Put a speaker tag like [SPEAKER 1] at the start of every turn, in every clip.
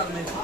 [SPEAKER 1] পরবর্তী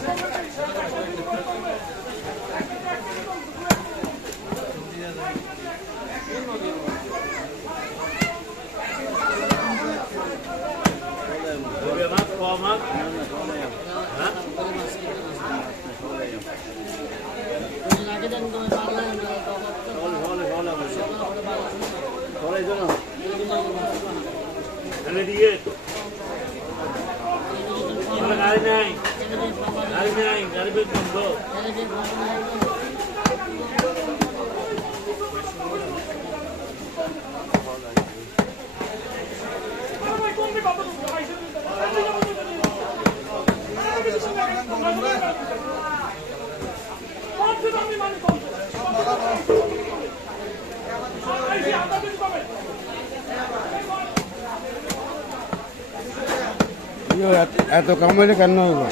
[SPEAKER 1] স্বাধীনতা
[SPEAKER 2] গাড়ি নাই গাড়ি নাই গাড়ি বেশ yo
[SPEAKER 3] a, a tocarme el canoa.